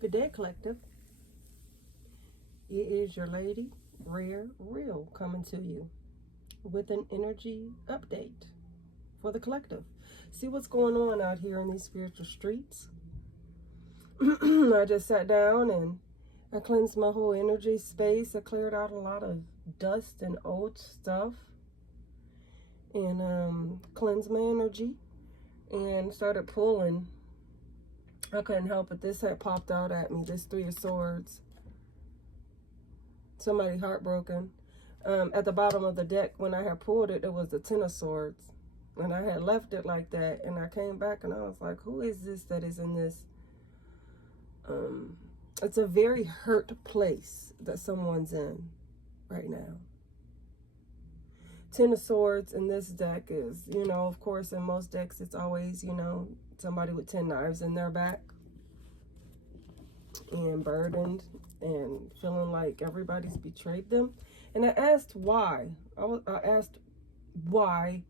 Good day, collective. It is your lady, Rare Real, coming to you with an energy update for the collective. See what's going on out here in these spiritual streets. I just sat down and I cleansed my whole energy space. I cleared out a lot of dust and old stuff and cleansed my energy and started pulling. I couldn't help it. This had popped out at me, this Three of Swords. Somebody heartbroken. At the bottom of the deck, when I had pulled it, it was the Ten of Swords. And I had left it like that. And I came back and I was like, who is this that is in this? It's a very hurt place that someone's in right now. Ten of Swords in this deck is, of course, in most decks, it's always, somebody with 10 knives in their back and burdened and feeling like everybody's betrayed them. And I asked why. I asked why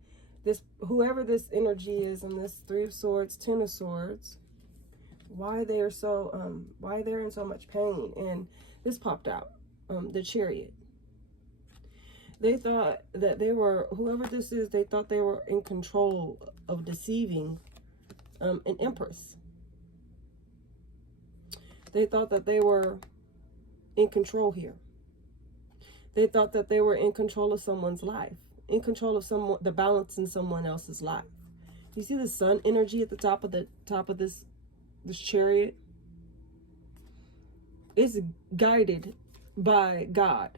whoever this energy is in this Three of Swords, Ten of Swords, why they're in so much pain. And this popped out, the Chariot. They thought that whoever this is, they thought they were in control of deceiving an empress. They thought that they were in control here. They thought that they were in control of someone's life, in control of the balance in someone else's life. You see the sun energy at the top of this chariot? It's guided by God.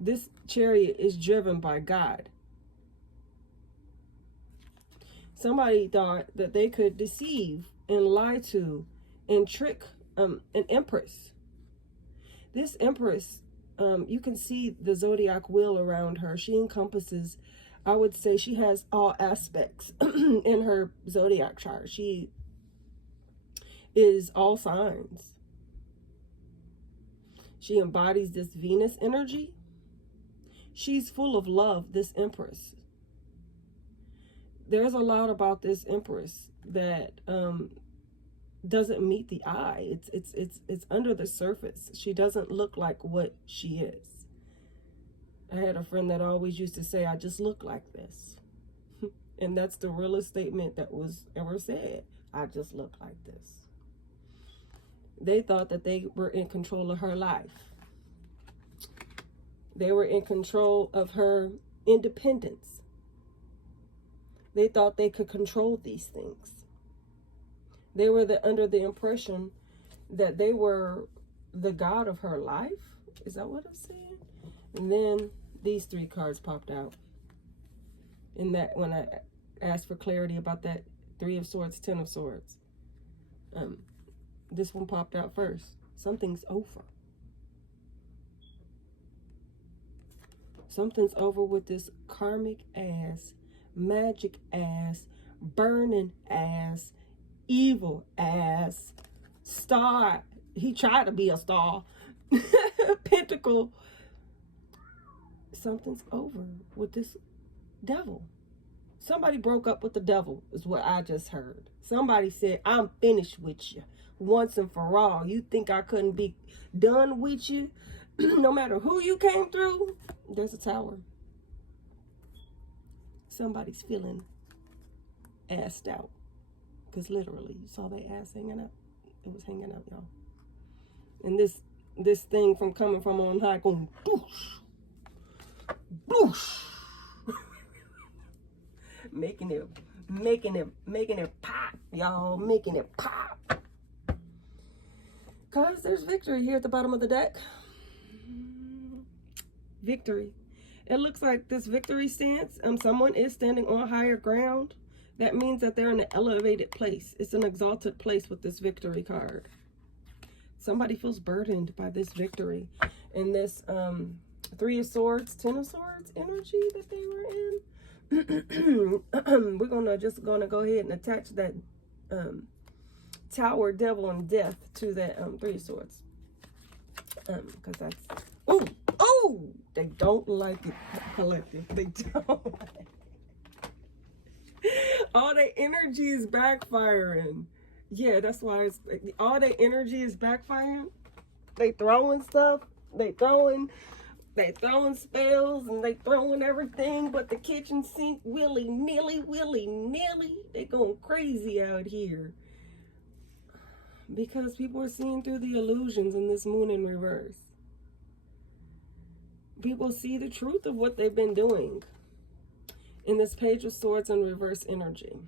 This chariot is driven by God. Somebody thought that they could deceive and lie to and trick an empress. This empress, you can see the zodiac wheel around her. She encompasses, I would say she has all aspects in her zodiac chart. She is all signs. She embodies this Venus energy. She's full of love, this empress. There's a lot about this empress that doesn't meet the eye. It's under the surface. She doesn't look like what she is. I had a friend that always used to say, I just look like this. And that's the realest statement that was ever said. I just look like this. They thought that they were in control of her life. They were in control of her independence. They thought they could control these things. They were under the impression that they were the god of her life. Is that what I'm saying? And then these three cards popped out. In that, when I asked for clarity about that Three of Swords, Ten of Swords. This one popped out first. Something's over. Something's over with this karmic ass, magic ass, burning ass, evil ass, star. He tried to be a star. Pentacle. Something's over with this devil. Somebody broke up with the devil is what I just heard. Somebody said, I'm finished with you once and for all. You think I couldn't be done with you? No matter who you came through, there's a tower. Somebody's feeling assed out. Because literally, you saw their ass hanging up. It was hanging up, y'all. And this thing from coming from on high going boosh, boosh. making it pop, y'all. Making it pop. Because there's victory here at the bottom of the deck. Victory. It looks like this victory stance, someone is standing on higher ground. That means that they're in an elevated place. It's an exalted place with this victory card. Somebody feels burdened by this victory. And this Three of Swords, Ten of Swords energy that they were in. We're just gonna go ahead and attach that Tower, Devil, and Death to that Three of Swords. Because that's... Oh! They don't like it, collective. They don't. All the energy is backfiring. Yeah, that's why it's all their energy is backfiring. They throwing stuff. They throwing spells and they throwing everything but the kitchen sink willy-nilly. They going crazy out here. Because people are seeing through the illusions in this moon in reverse. People see the truth of what they've been doing in this Page of Swords in reverse energy.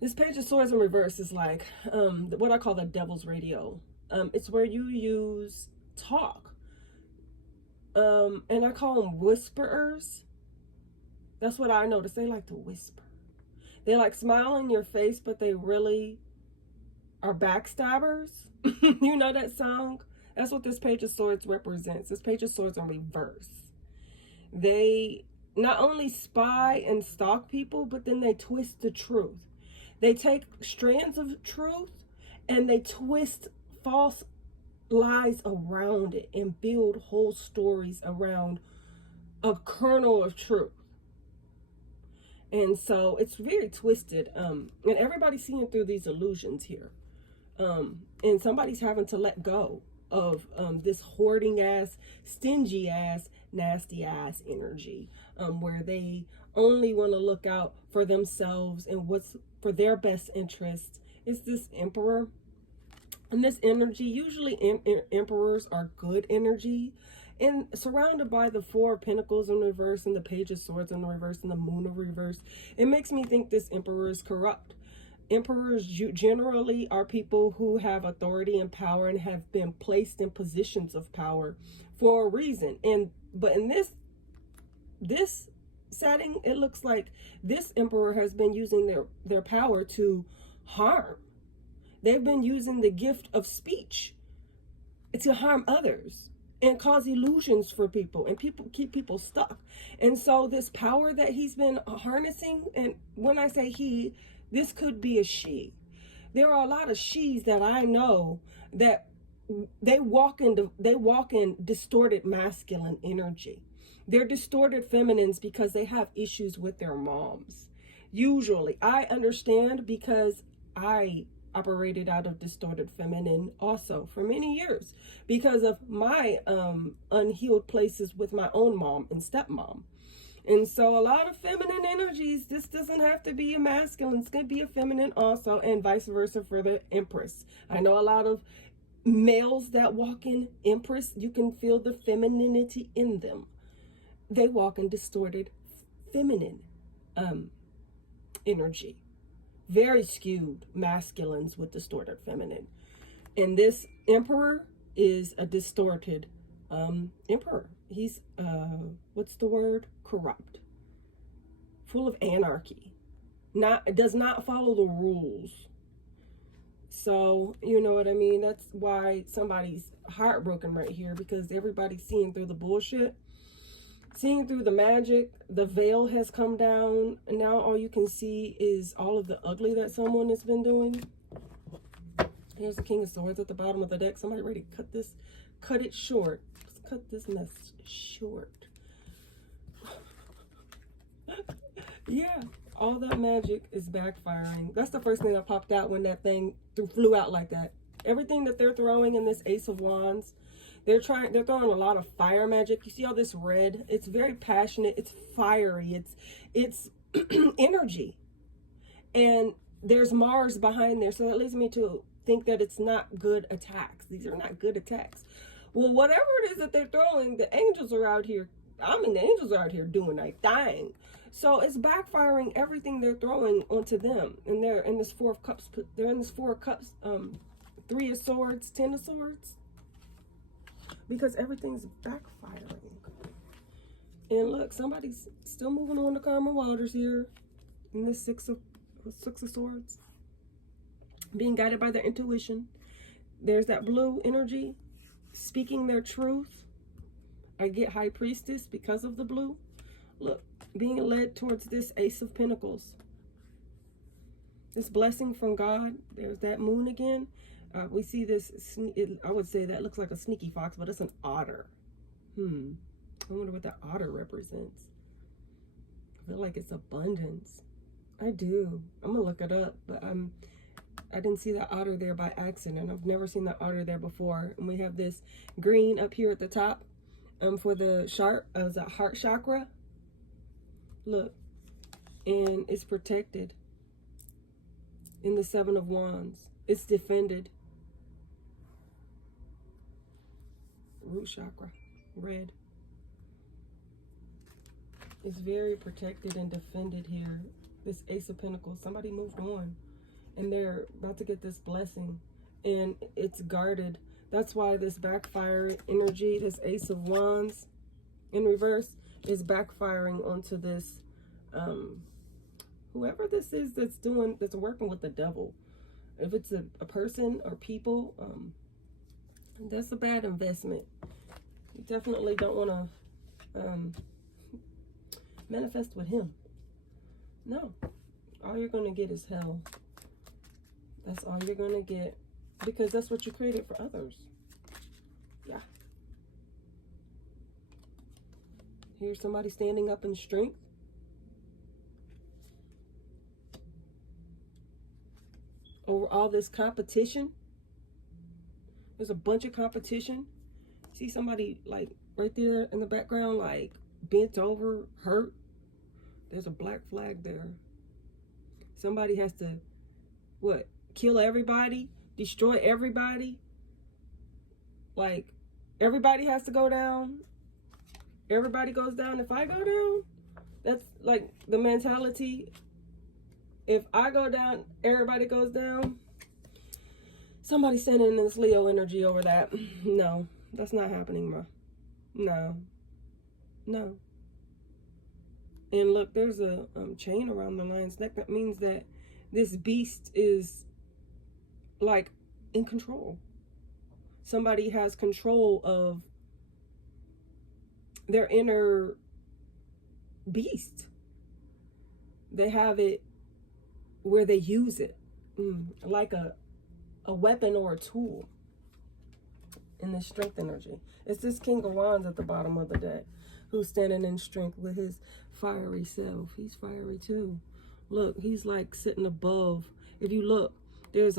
This Page of Swords in reverse is like what I call the devil's radio. It's where you use talk. And I call them whisperers. That's what I notice. They like to whisper. They like smile in your face, but they really are backstabbers. You know that song? That's what this Page of Swords represents. This Page of Swords in reverse. They not only spy and stalk people, but then they twist the truth. They take strands of truth and they twist false lies around it and build whole stories around a kernel of truth. And so it's very twisted. And everybody's seeing through these illusions here. And somebody's having to let go of this hoarding ass, stingy ass, nasty ass energy, where they only want to look out for themselves and what's for their best interest. Is this Emperor? And this energy, usually emperors are good energy, and surrounded by the Four of Pentacles in reverse and the Page of Swords in reverse and the Moon in reverse, it makes me think this emperor is corrupt. Emperors generally are people who have authority and power and have been placed in positions of power for a reason. But in this setting, it looks like this emperor has been using their power to harm. They've been using the gift of speech to harm others and cause illusions for people, and keep people stuck. And so this power that he's been harnessing, and when I say he, this could be a she. There are a lot of she's that I know that they walk in distorted masculine energy. They're distorted feminines because they have issues with their moms. Usually, I understand because I operated out of distorted feminine also for many years because of my unhealed places with my own mom and stepmom. And so a lot of feminine energies, this doesn't have to be a masculine, it's going to be a feminine also, and vice versa for the Empress. I know a lot of males that walk in Empress, you can feel the femininity in them. They walk in distorted feminine energy. Very skewed masculines with distorted feminine. And this emperor is a distorted emperor. He's, what's the word? Corrupt. Full of anarchy. Does not follow the rules. So, you know what I mean? That's why somebody's heartbroken right here, because everybody's seeing through the bullshit. Seeing through the magic, the veil has come down, and now all you can see is all of the ugly that someone has been doing. Here's the King of Swords at the bottom of the deck. Somebody ready to cut it short. Let's cut this mess short. Yeah, all that magic is backfiring. That's the first thing that popped out when that thing flew out like that. Everything that they're throwing in this Ace of Wands, they're throwing a lot of fire magic. You see all this red? It's very passionate. It's fiery. It's energy. And there's Mars behind there. So that leads me to think that it's not good attacks. These are not good attacks. Well, whatever it is that they're throwing, the angels are out here. I mean, the angels are out here doing their thing. So it's backfiring everything they're throwing onto them. And they're in this Four of Cups. They're in this Four of Cups, Three of Swords, Ten of Swords. Because everything's backfiring. And look, somebody's still moving on to karma waters here. In this Six of Swords. Being guided by their intuition. There's that blue energy. Speaking their truth. I get High Priestess because of the blue. Look, being led towards this Ace of Pentacles. This blessing from God. There's that moon again. We see this, I would say that looks like a sneaky fox, but it's an otter. I wonder what that otter represents. I feel like it's abundance. I do. I'm gonna look it up, but I didn't see the otter there by accident. I've never seen the otter there before. And we have this green up here at the top for the heart chakra. Look, and it's protected in the Seven of Wands. It's defended. Root chakra, red. It's very protected and defended here. This Ace of Pentacles, somebody moved on and they're about to get this blessing and it's guarded. That's why this backfire energy, this Ace of Wands in reverse, is backfiring onto this, whoever this is that's working with the devil. If it's a person or people, that's a bad investment. You definitely don't want to manifest with him. No. All you're going to get is hell. That's all you're going to get. Because that's what you created for others. Yeah. Here's somebody standing up in strength. Over all this competition. There's a bunch of competition. See somebody like right there in the background, like bent over, hurt. There's a black flag there. Somebody has to, what, kill everybody, destroy everybody. Like, everybody has to go down. Everybody goes down if I go down. That's like the mentality. If I go down, everybody goes down. Somebody's sending in this Leo energy over that. No, that's not happening, bro. No. No. And look, there's a chain around the lion's neck. That means that this beast is like in control. Somebody has control of their inner beast. They have it where they use it like a weapon or a tool in this strength energy. It's this King of Wands at the bottom of the deck who's standing in strength with his fiery self. He's fiery too. Look, he's like sitting above. If you look, there's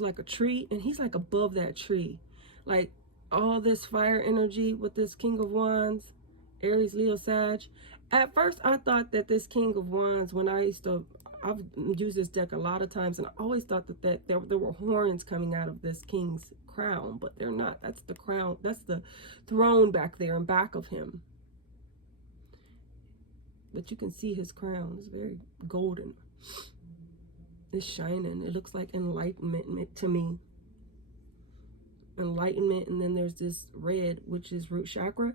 like a tree and he's like above that tree. Like all this fire energy with this King of Wands, Aries, Leo, Sag. At first I thought that this King of Wands, when I've used this deck a lot of times, and I always thought that there were horns coming out of this king's crown, but they're not. That's the crown. That's the throne back there in back of him. But you can see his crown. It's very golden. It's shining. It looks like enlightenment to me. Enlightenment, and then there's this red, which is root chakra.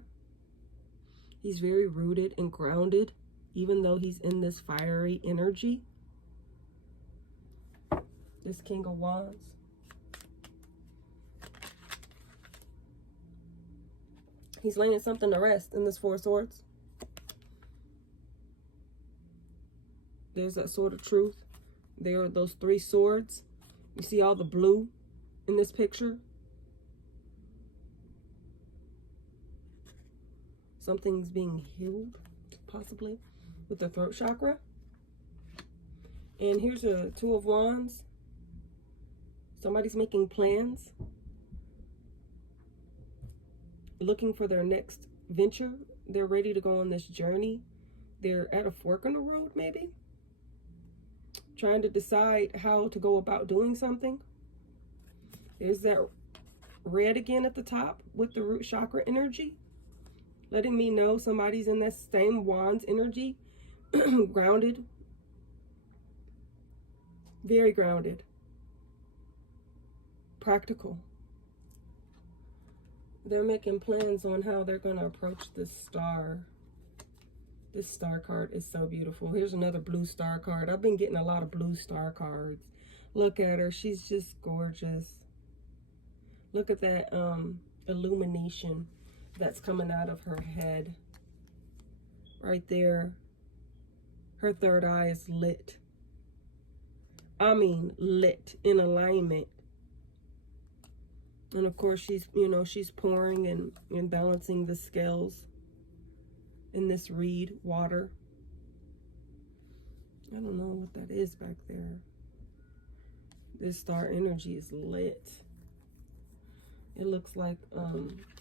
He's very rooted and grounded, even though he's in this fiery energy. This King of Wands. He's laying something to rest in this Four of Swords. There's that sword of truth. There are those three swords. You see all the blue in this picture. Something's being healed, possibly, with the throat chakra. And here's a Two of Wands. Somebody's making plans, looking for their next venture. They're ready to go on this journey. They're at a fork in the road, maybe. Trying to decide how to go about doing something. There's that red again at the top with the root chakra energy. Letting me know somebody's in that same Wands energy. Grounded. Very grounded. Practical. They're making plans on how they're going to approach this star. This star card is so beautiful. Here's another blue star card. I've been getting a lot of blue star cards. Look at her. She's just gorgeous. Look at that illumination that's coming out of her head. Right there. Her third eye is lit. I mean, lit, in alignment. And of course, she's pouring and balancing the scales in this reed water. I don't know what that is back there. This star energy is lit. It looks like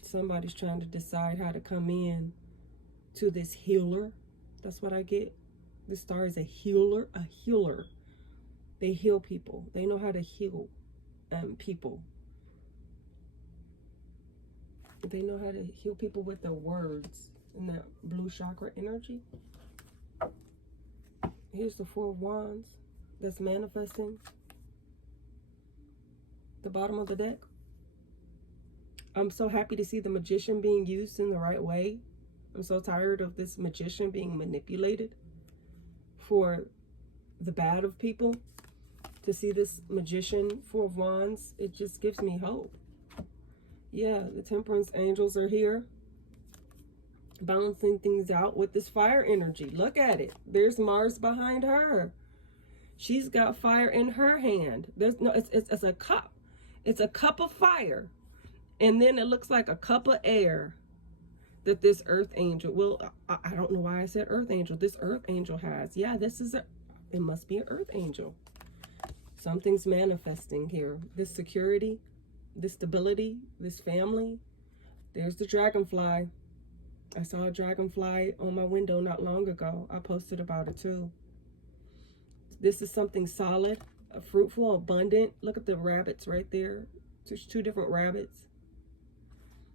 somebody's trying to decide how to come in to this healer. That's what I get. This star is a healer, a healer. They heal people. They know how to heal people. They know how to heal people with their words and that blue chakra energy. Here's the Four of Wands that's manifesting. The bottom of the deck. I'm so happy to see the Magician being used in the right way. I'm so tired of this Magician being manipulated for the bad of people. To see this Magician, Four of Wands, it just gives me hope. Yeah, the Temperance angels are here, balancing things out with this fire energy. Look at it. There's Mars behind her. She's got fire in her hand. There's no, it's a cup. It's a cup of fire. And then it looks like a cup of air that this earth angel, well, I don't know why I said earth angel. This earth angel has. Yeah, it must be an earth angel. Something's manifesting here. This security, this stability, this family. There's the dragonfly. I saw a dragonfly on my window not long ago. I posted about it too. This is something solid, fruitful, abundant. Look at the rabbits right there. There's two different rabbits.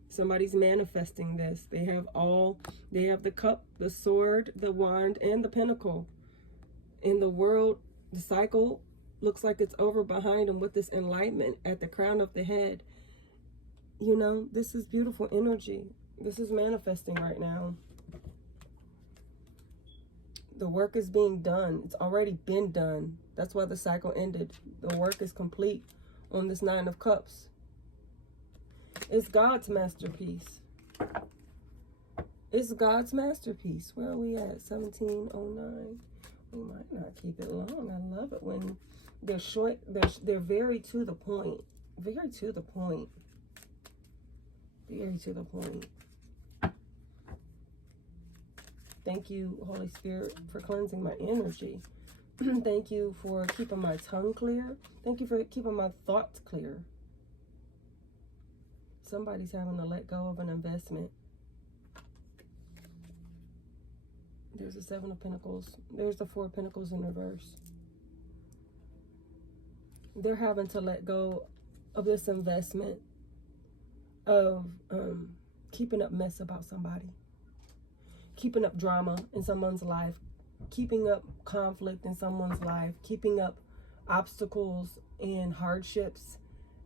Somebody's manifesting this. They have the cup, the sword, the wand, and the pentacle. In the world, the cycle looks like it's over behind them with this enlightenment at the crown of the head. You know, this is beautiful energy. This is manifesting right now. The work is being done. It's already been done. That's why the cycle ended. The work is complete on this Nine of Cups. It's God's masterpiece. It's God's masterpiece. Where are we at? 1709. We might not keep it long. I love it when they're short. They're very to the point. Very to the point. Very to the point. Thank you, Holy Spirit, for cleansing my energy. Thank you for keeping my tongue clear. Thank you for keeping my thoughts clear. Somebody's having to let go of an investment. There's the Seven of Pentacles. There's the Four of Pentacles in reverse. They're having to let go of this investment of keeping up mess about somebody. Keeping up drama in someone's life. Keeping up conflict in someone's life. Keeping up obstacles and hardships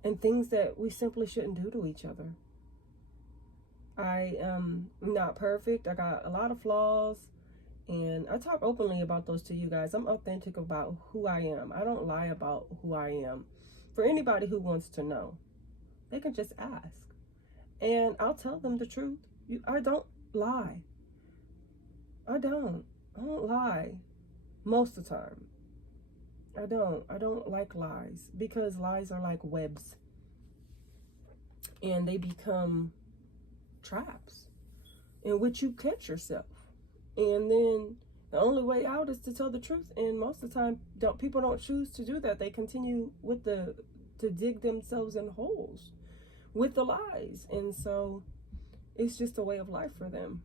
and things that we simply shouldn't do to each other. I am not perfect. I got a lot of flaws. And I talk openly about those to you guys. I'm authentic about who I am. I don't lie about who I am. For anybody who wants to know, they can just ask. And I'll tell them the truth. I don't lie. I don't lie most of the time. I don't like lies, because lies are like webs and they become traps in which you catch yourself. And then the only way out is to tell the truth. And most of the time, people don't choose to do that. They continue to dig themselves in holes with the lies. And so it's just a way of life for them.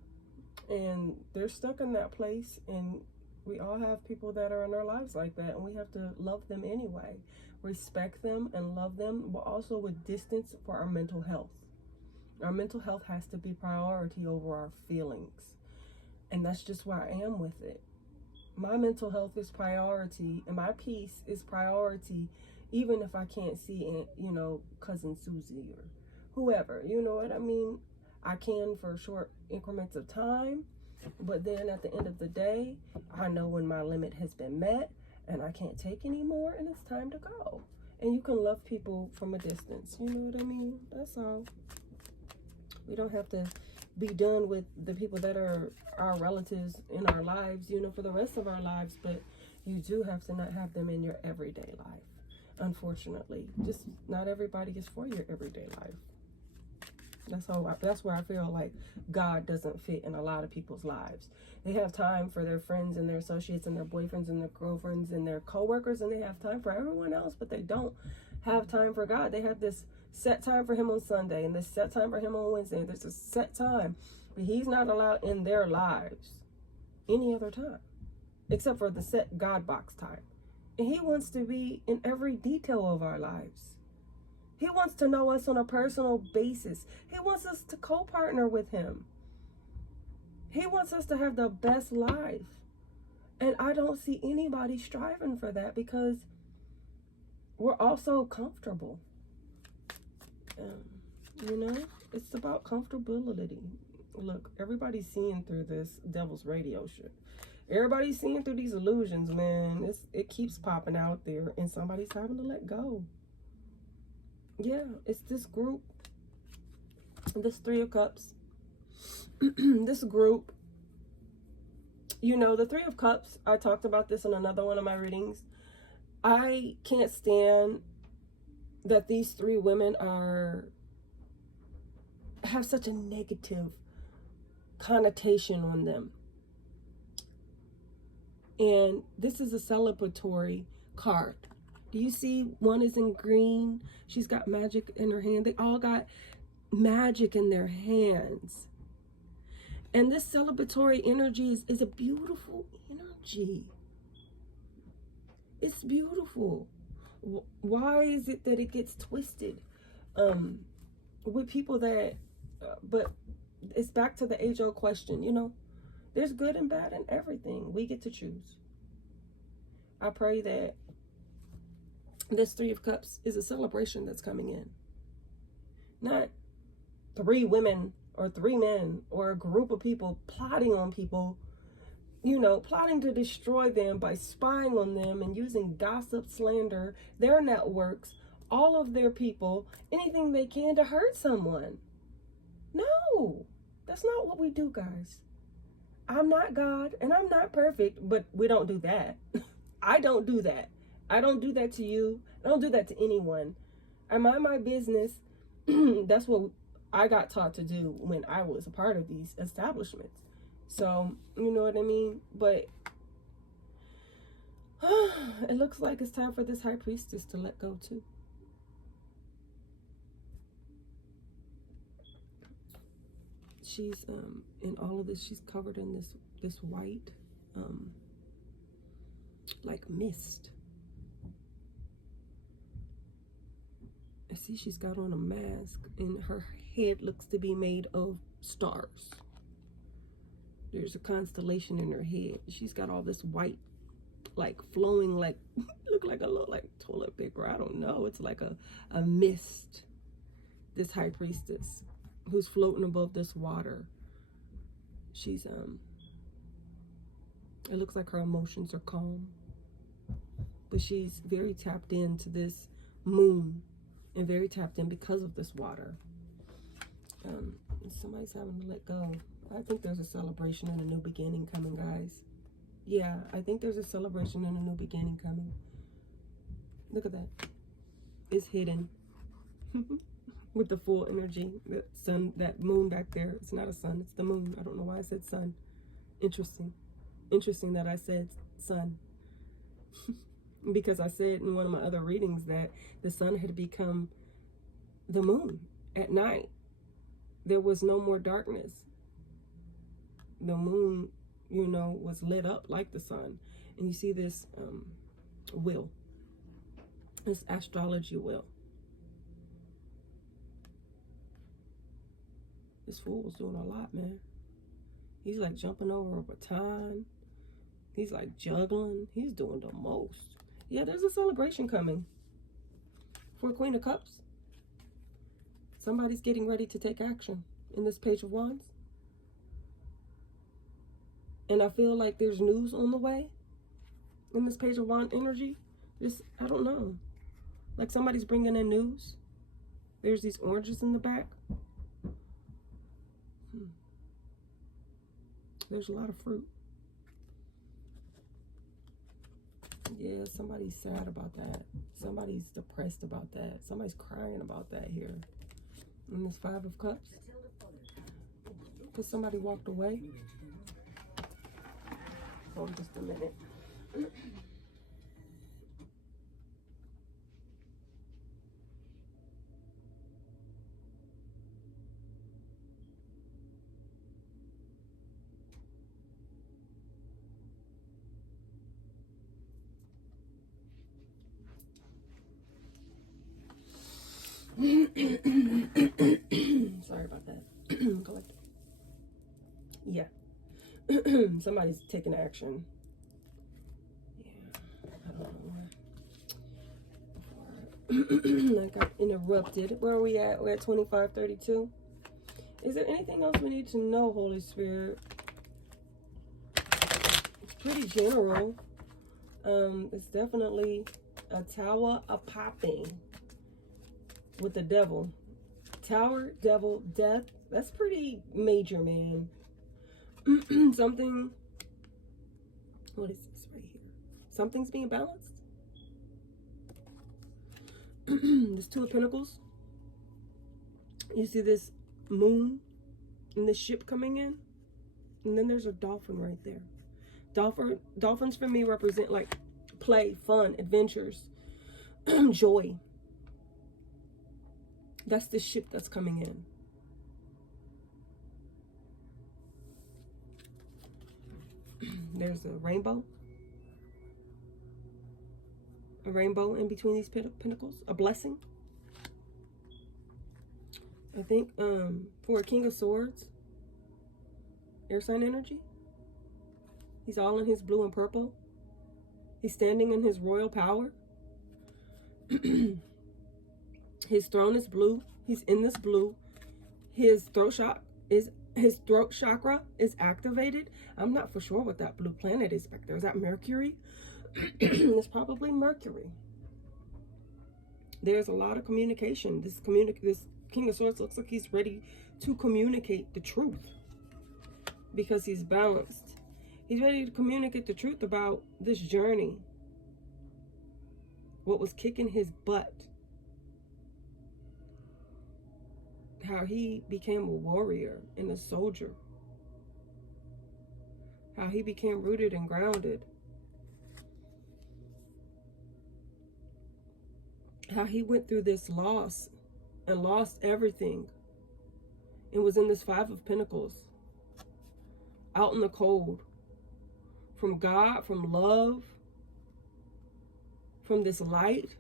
And they're stuck in that place. And we all have people that are in our lives like that. And we have to love them anyway. Respect them and love them, but also with distance for our mental health. Our mental health has to be priority over our feelings. And that's just where I am with it. My mental health is priority, and my peace is priority, even if I can't see, Cousin Susie or whoever. You know what I mean? I can for short increments of time, but then at the end of the day, I know when my limit has been met and I can't take anymore, and it's time to go. And you can love people from a distance. You know what I mean? That's all. We don't have to be done with the people that are our relatives in our lives, for the rest of our lives, but you do have to not have them in your everyday life. Unfortunately, just not everybody is for your everyday life. That's where I feel like God doesn't fit in a lot of people's lives. They have time for their friends and their associates and their boyfriends and their girlfriends and their coworkers, and they have time for everyone else, but they don't have time for God. They have this set time for him on Sunday and this set time for him on Wednesday. There's a set time, but he's not allowed in their lives any other time except for the set God box time. And he wants to be in every detail of our lives. He wants to know us on a personal basis. He wants us to co-partner with him. He wants us to have the best life. And I don't see anybody striving for that because we're all so comfortable. You know, it's about comfortability. Look, everybody's seeing through this devil's radio shit. Everybody's seeing through these illusions, man. It keeps popping out there, and somebody's having to let go. Yeah, it's this group, this Three of Cups, this group. You know, the Three of Cups, I talked about this in another one of my readings. I can't stand that these three women have such a negative connotation on them. And this is a celebratory card. Do you see one is in green? She's got magic in her hand. They all got magic in their hands. And this celebratory energy is a beautiful energy. It's beautiful. Why is it that it gets twisted with people that, but it's back to the age-old question, you know, there's good and bad in everything. We get to choose. I pray that this Three of Cups is a celebration that's coming in. Not three women or three men or a group of people plotting on people, you know, plotting to destroy them by spying on them and using gossip, slander, their networks, all of their people, anything they can to hurt someone. No, that's not what we do, guys. I'm not God and I'm not perfect, but we don't do that. I don't do that. I don't do that to you. I don't do that to anyone. I mind my business. That's what I got taught to do when I was a part of these establishments. So, you know what I mean? But it looks like it's time for this high priestess to let go too. She's in all of this, she's covered in this white like mist. I see she's got on a mask and her head looks to be made of stars. There's a constellation in her head. She's got all this white, like flowing, like look like a little like toilet paper. I don't know. It's like a mist. This high priestess who's floating above this water. She's it looks like her emotions are calm, but she's very tapped into this moon and very tapped in because of this water. Somebody's having to let go. I think there's a celebration and a new beginning coming, guys. Yeah, I think there's a celebration and a new beginning coming. Look at that. It's hidden with the full energy. That sun, that moon back there. It's not a sun, it's the moon. I don't know why I said sun. Interesting. Interesting that I said sun. Because I said in one of my other readings that the sun had become the moon at night. There was no more darkness. The moon, you know, was lit up like the sun. And you see this wheel, this astrology wheel. This fool was doing a lot, man. He's like jumping over a baton. He's like juggling. He's doing the most. Yeah, there's a celebration coming for Queen of Cups. Somebody's getting ready to take action in this Page of Wands. And I feel like there's news on the way in this Page of Wands energy. Just, I don't know. Like somebody's bringing in news. There's these oranges in the back. There's a lot of fruit. Yeah, somebody's sad about that. Somebody's depressed about that. Somebody's crying about that here. And this Five of Cups. Because somebody walked away. Hold on just a minute. Sorry about that. Yeah. Somebody's taking action. Yeah. I don't know where. I got interrupted. Where are we at? We're at 25:32. Is there anything else we need to know, Holy Spirit? It's pretty general. It's definitely a tower of popping with the devil. Tower, devil, death. That's pretty major, man. Something. What is this right here? Something's being balanced. There's Two of Pentacles. You see this moon and this ship coming in, and then there's a dolphin right there. Dolphins for me represent like play, fun, adventures, joy. That's the ship that's coming in. There's a rainbow. A rainbow in between these pentacles. A blessing. I think for a King of Swords, air sign energy. He's all in his blue and purple. He's standing in his royal power. His throne is blue. He's in this blue. His throat chakra is activated. I'm not for sure what that blue planet is back there. Is that Mercury? It's probably Mercury. There's a lot of communication. This King of Swords looks like he's ready to communicate the truth because he's balanced. He's ready to communicate the truth about this journey. What was kicking his butt. How he became a warrior and a soldier. How he became rooted and grounded. How he went through this loss and lost everything and was in this Five of Pentacles. Out in the cold. From God, from love, from this light.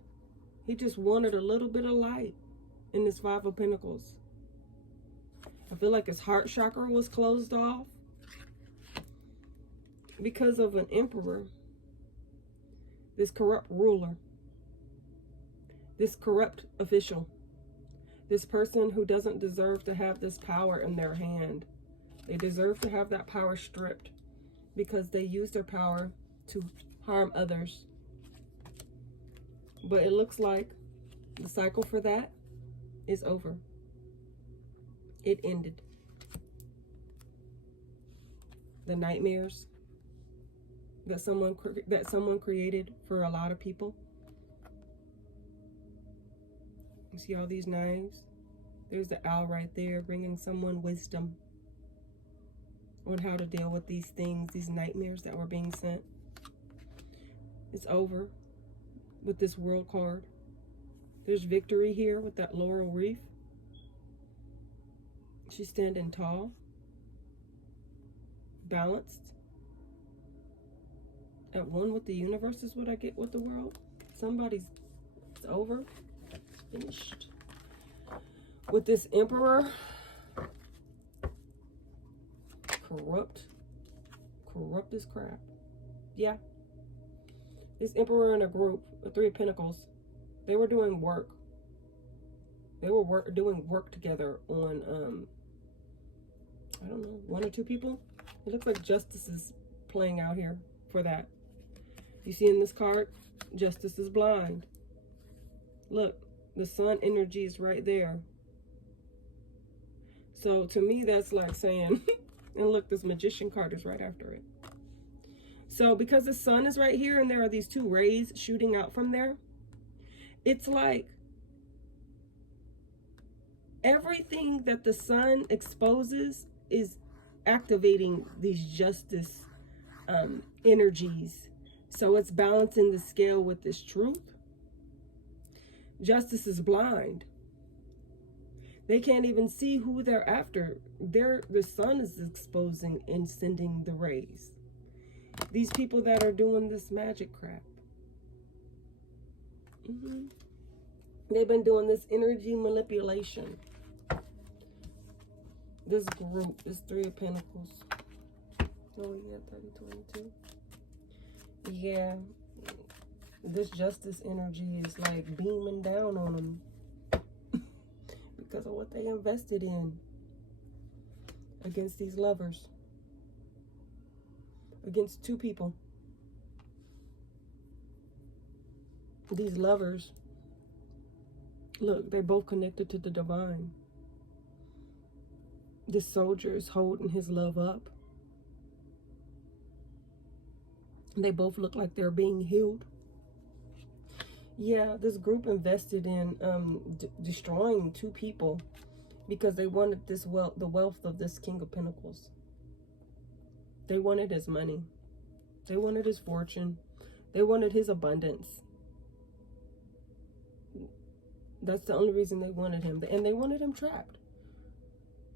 He just wanted a little bit of light in this Five of Pentacles. I feel like his heart chakra was closed off because of an emperor, this corrupt ruler, this corrupt official, this person who doesn't deserve to have this power in their hand. They deserve to have that power stripped because they use their power to harm others. But it looks like the cycle for that is over. It ended. The nightmares that someone created for a lot of people. You see all these knives? There's the owl right there bringing someone wisdom on how to deal with these things, these nightmares that were being sent. It's over with this World card. There's victory here with that laurel wreath. She's standing tall, balanced, at one with the universe is what I get with the world. It's over, it's finished. With this emperor, corrupt as crap. Yeah. This emperor and a group, the Three of Pentacles, they were doing work. They were doing work together on, I don't know, 1 or 2 people. It looks like justice is playing out here for that. You see in this card, justice is blind. Look, the sun energy is right there. So to me, that's like saying, and look, this magician card is right after it. So because the sun is right here and there are these 2 rays shooting out from there, it's like Everything that the sun exposes is activating these justice energies. So it's balancing the scale with this truth. Justice is blind. They can't even see who they're after. The sun is exposing and sending the rays. These people that are doing this magic crap. They've been doing this energy manipulation. This group, this Three of Pentacles. Oh, yeah, 3022. Yeah. This justice energy is like beaming down on them. Because of what they invested in. Against these lovers. Against two people. These lovers. Look, they're both connected to the divine. This soldier is holding his love up. They both look like they're being healed. Yeah, this group invested in destroying two people because they wanted this the wealth of this King of Pentacles. They wanted his money. They wanted his fortune. They wanted his abundance. That's the only reason they wanted him. And they wanted him trapped.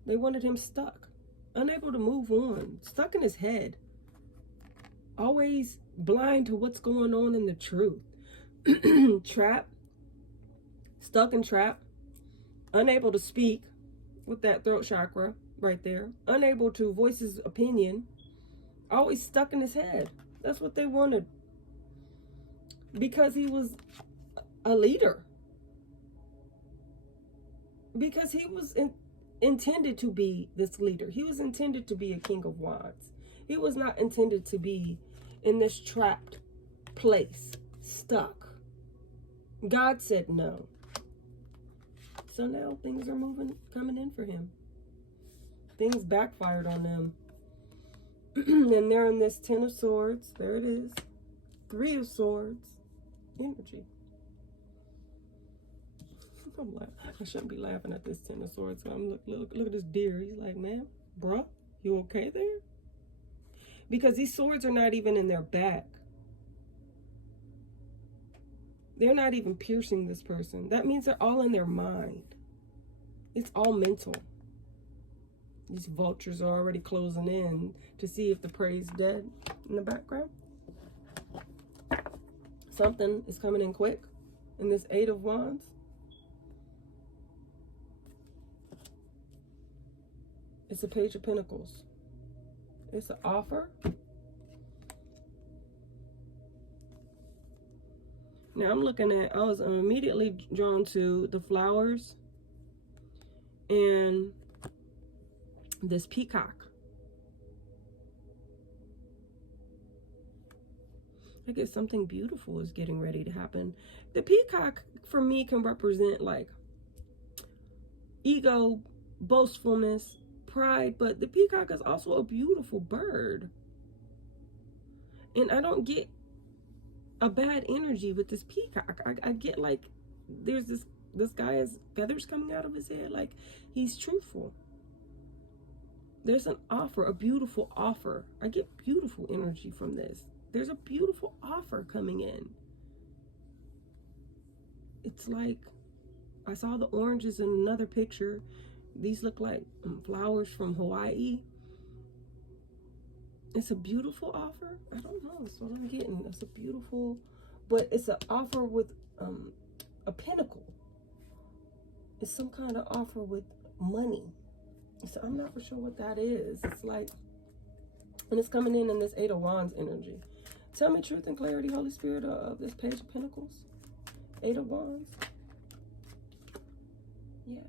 They wanted him stuck, unable to move on, stuck in his head, always blind to what's going on in the truth. Trapped, stuck and trapped, unable to speak with that throat chakra right there, unable to voice his opinion, always stuck in his head. That's what they wanted. Because he was a leader. Because he was intended to be this leader. He was intended to be a King of Wands. He was not intended to be in this trapped place, stuck. God said no. So now things are coming in for him. Things backfired on them. And they're in this Ten of Swords. There it is. Three of Swords. Energy. I shouldn't be laughing at this Ten of Swords. So I'm look at this deer. He's like, man, bruh, you okay there? Because these swords are not even in their back. They're not even piercing this person. That means they're all in their mind. It's all mental. These vultures are already closing in to see if the prey's dead in the background. Something is coming in quick in this Eight of Wands. It's a Page of Pentacles. It's an offer. Now I'm looking at, I was immediately drawn to the flowers and this peacock. I guess something beautiful is getting ready to happen. The peacock for me can represent like ego, boastfulness, pride, but the peacock is also a beautiful bird. And I don't get a bad energy with this peacock. I get like there's this guy has feathers coming out of his head, like he's truthful. There's an offer, a beautiful offer. I get beautiful energy from this. There's a beautiful offer coming in. It's like I saw the oranges in another picture. These look like flowers from Hawaii. It's a beautiful offer. I don't know. That's what I'm getting. It's a beautiful, but it's an offer with a pinnacle. It's some kind of offer with money. So I'm not for sure what that is. It's like, and it's coming in this Eight of Wands energy. Tell me truth and clarity, Holy Spirit, of this Page of Pentacles. Eight of Wands. Yeah.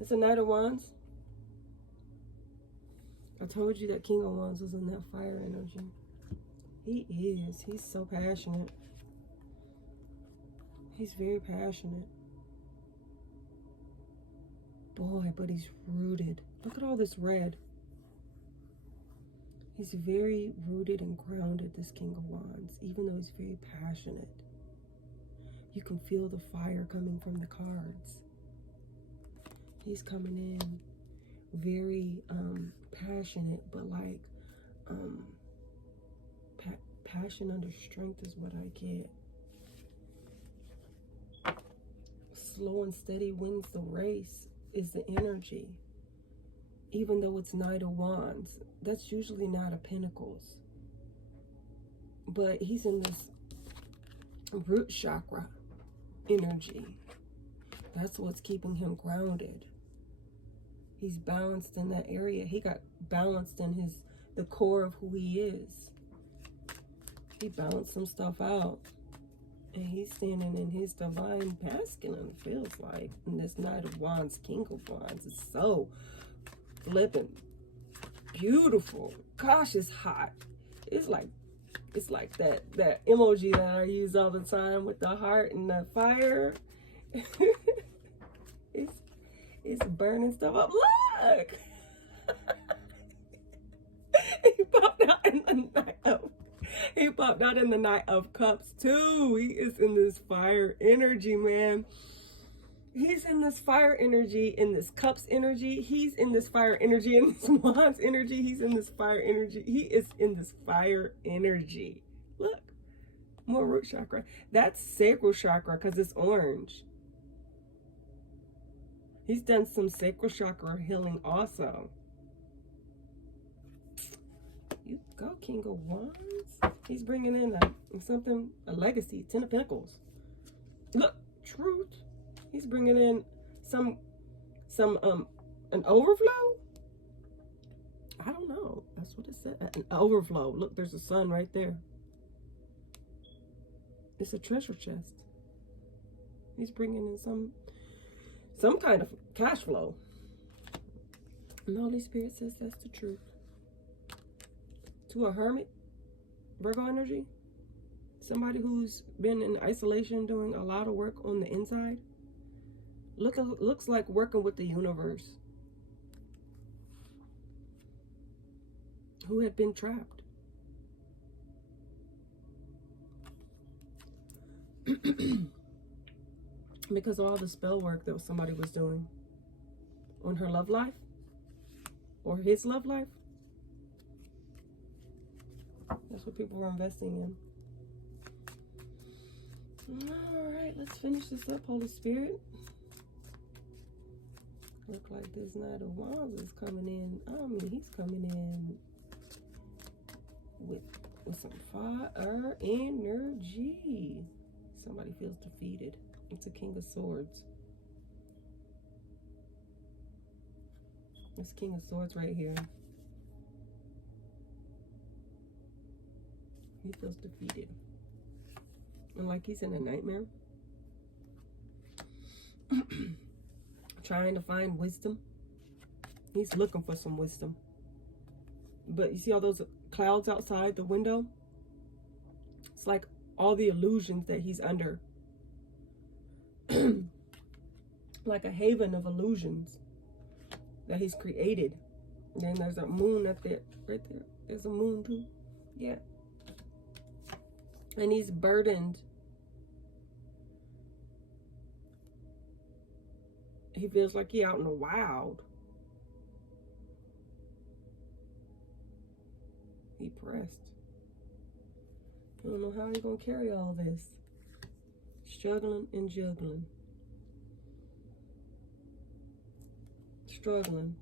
It's a Knight of Wands. I told you that King of Wands was in that fire energy. He is. He's so passionate. He's very passionate. Boy, but he's rooted. Look at all this red. He's very rooted and grounded, this King of Wands, even though he's very passionate. You can feel the fire coming from the cards. He's coming in very passionate, but like passion under strength is what I get. Slow and steady wins the race is the energy. Even though it's Knight of Wands, that's usually Knight of Pentacles. But he's in this root chakra energy. That's what's keeping him grounded. He's balanced in that area. He got balanced in the core of who he is. He balanced some stuff out. And he's standing in his divine masculine, feels like. And this Knight of Wands, King of Wands is so flippin' beautiful. Gosh, it's hot. It's like that emoji that I use all the time with the heart and the fire. It's burning stuff up. Look! He popped out in the Knight of Cups too. He is in this fire energy, man. He's in this fire energy, in this Cups energy. He's in this fire energy, in this Wands energy. He's in this fire energy. He is in this fire energy. Look, more root chakra. That's sacral chakra because it's orange. He's done some sacral chakra healing also. You go, King of Wands. He's bringing in a legacy, 10 of Pentacles. Look, truth. He's bringing in an overflow. I don't know. That's what it said. An overflow. Look, there's a sun right there. It's a treasure chest. He's bringing in some kind of cash flow. And the Holy Spirit says that's the truth. To a hermit, Virgo energy, somebody who's been in isolation doing a lot of work on the inside. Looks like working with the universe. Who had been trapped. Because of all the spell work that somebody was doing on her love life or his love life. That's what people were investing in. All right, let's finish this up, Holy Spirit. Look like this Knight of Wands is coming in. I mean, he's coming in with some fire energy. Somebody feels defeated. It's a King of Swords. This King of Swords right here. He feels defeated. And like he's in a nightmare. Trying to find wisdom. He's looking for some wisdom. But you see all those clouds outside the window? It's like all the illusions that he's under. Like a haven of illusions that he's created. And then there's a moon up there. Right there. There's a moon too. Yeah. And he's burdened. He feels like he's out in the wild. He pressed. I don't know how he's going to carry all this. Struggling and juggling. Struggling.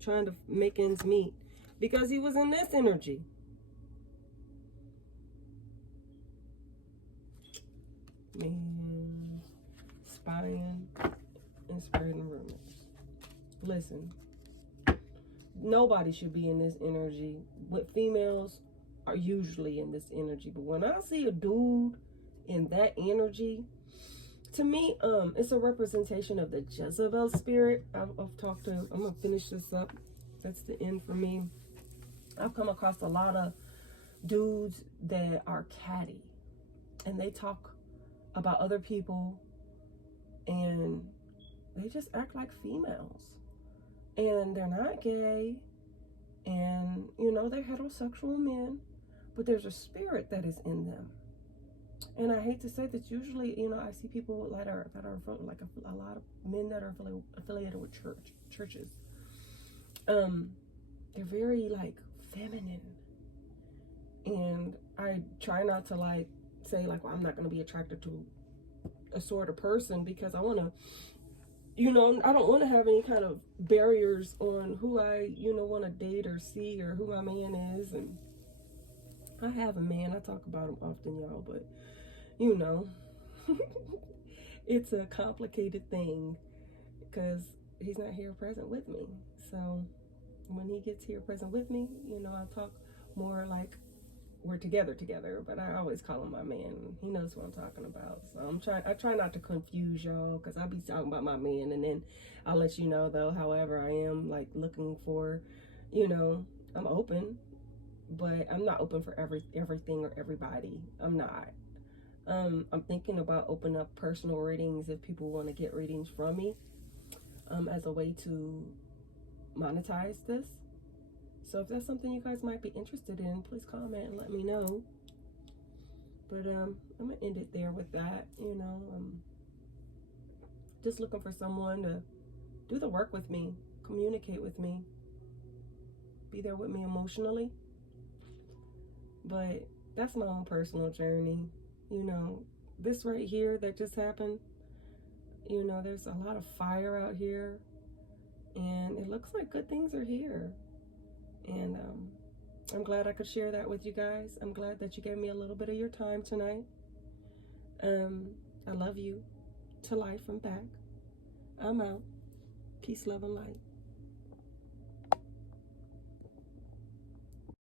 Trying to make ends meet. Because he was in this energy. Man. Spying and spreading rumors. Listen. Nobody should be in this energy. What females are usually in this energy. But when I see a dude in that energy, to me, it's a representation of the Jezebel spirit. I've talked to him. I'm going to finish this up. That's the end for me. I've come across a lot of dudes that are catty. And they talk about other people. And they just act like females. And they're not gay. And, you know, they're heterosexual men. But there's a spirit that is in them. And I hate to say that usually, you know, I see people that are like a lot of men that are affiliated with churches. They're very like feminine, and I try not to like say like, well, I'm not going to be attracted to a sort of person, because I want to, you know, I don't want to have any kind of barriers on who I, you know, want to date or see, or who my man is. And I have a man, I talk about him often, y'all, but you know, it's a complicated thing because he's not here present with me. So when he gets here present with me, you know, I talk more like we're together, but I always call him my man. He knows what I'm talking about. So I try not to confuse y'all, because I'll be talking about my man, and then I'll let you know though. However, I am like looking for, you know, I'm open, but I'm not open for everything or everybody. I'm not. I'm thinking about opening up personal readings if people want to get readings from me, as a way to monetize this. So if that's something you guys might be interested in, please comment and let me know. But I'm gonna end it there with that. You know, just looking for someone to do the work with me, communicate with me, be there with me emotionally. But that's my own personal journey. You know, this right here that just happened, you know, there's a lot of fire out here, and it looks like good things are here. And I'm glad I could share that with you guys. I'm glad that you gave me a little bit of your time tonight. I love you to life and back. I'm out. Peace, love, and light.